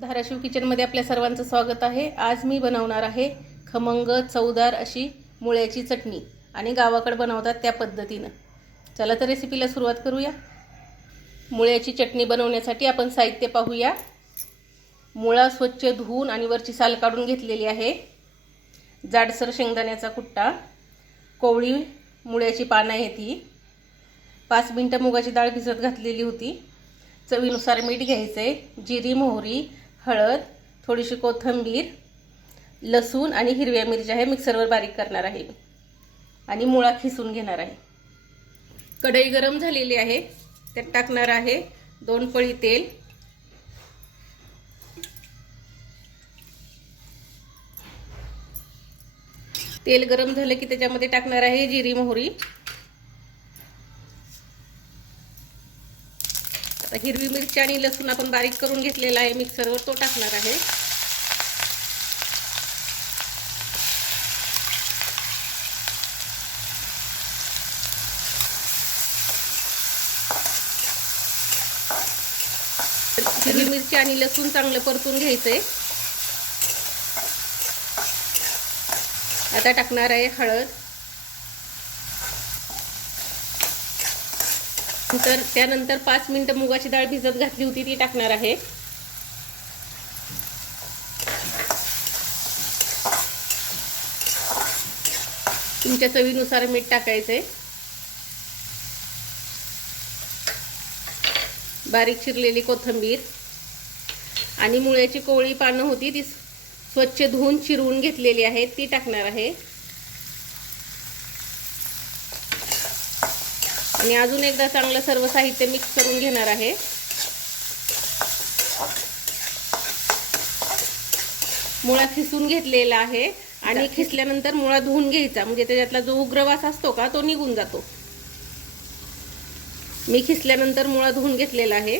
धाराशिव किचनमध्ये आपल्या सर्वांचं स्वागत आहे. आज मी बनवणार आहे खमंग चवदार अशी मुळ्याची चटणी. आणि गावाकडे बनवतात त्या पद्धतीनं. चला तर रेसिपीला सुरुवात करूया. मुळ्याची चटणी बनवण्यासाठी आपण साहित्य पाहूया. मुळा स्वच्छ धुवून आणि वरची साल काढून घेतलेली आहे. जाडसर शेंगदाण्याचा कुट्टा. कोवळी मुळ्याची पानं आहे ती पाच मिनटं मुगाची डाळ भिजत घातलेली होती. चवीनुसार मीठ घ्यायचं आहे जिरी मोहरी हळद थोडीशी कोथिंबीर लसूण आणि हिरव्या मिरच्या हे मिक्सरवर बारीक करणार आहे. आणि मुळा खिसून घेणार आहे. कढई गरम झालेली आहे. त्यात टाकणार आहे दोन पळी तेल. तेल गरम झालं की त्याच्यामध्ये टाकणार आहे जिरी मोहरी. आता हिरवी मिरची आणि लसूण आपण बारीक करून घेतलेला आहे मिक्सरवर तो टाकणार आहे. हिरवी मिरची आणि लसूण चांगलं परतून घ्यायचंय. आता टाकणार आहे हळद. नंतर त्यानंतर पाच मिनटं मुगाची डाळ भिजत घातली होती ती टाकणार आहे. तुमच्या चवीनुसार मीठ टाकायचंय. बारीक चिरलेली कोथिंबीर आणि मुळ्याची कोवळी पानं होती ती स्वच्छ धुवून चिरवून घेतलेली आहेत ती टाकणार आहे. आणि अजून एकदा चांगलं सर्व साहित्य मिक्स करून घेणार आहे. मुळा खिसून घेतलेला आहे आणि खिसल्यानंतर मुळा धुवून घ्यायचा. म्हणजे त्याच्यातला जो उग्रवास असतो का तो निघून जातो. मी खिसल्यानंतर मुळा धुवून घेतलेला आहे.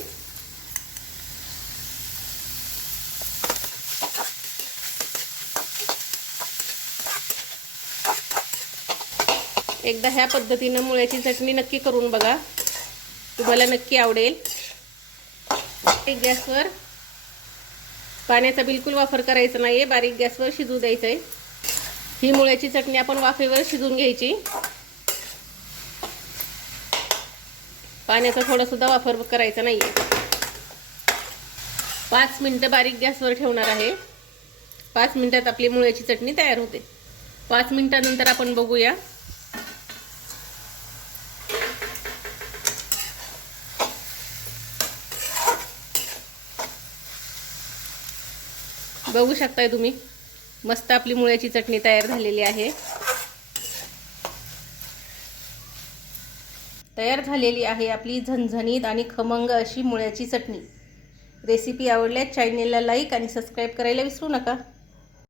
एकदा ह्या पद्धतीनं मुळ्याची चटणी नक्की करून बघा. तुम्हाला नक्की आवडेल. एक गॅसवर पाण्याचा बिलकुल वापर करायचा नाही आहे बारीक गॅसवर शिजू द्यायचं आहे ही मुळ्याची चटणी आपण वाफेवर शिजून घ्यायची. पाण्याचा थोडासुद्धा वापर करायचा नाही आहे पाच मिनटं बारीक गॅसवर ठेवणार आहे. पाच मिनटात आपली मुळ्याची चटणी तयार होते. पाच मिनटानंतर आपण बघूया. बघू शकताय तुम्ही. मस्त आपली मुळ्याची चटणी तयार झालेली आहे. तयार झालेली आहे आपली झणझणीत आणि खमंग अशी मुळ्याची चटणी. रेसिपी आवडल्यास चॅनेलला लाईक आणि सबस्क्राईब करायला विसरू नका.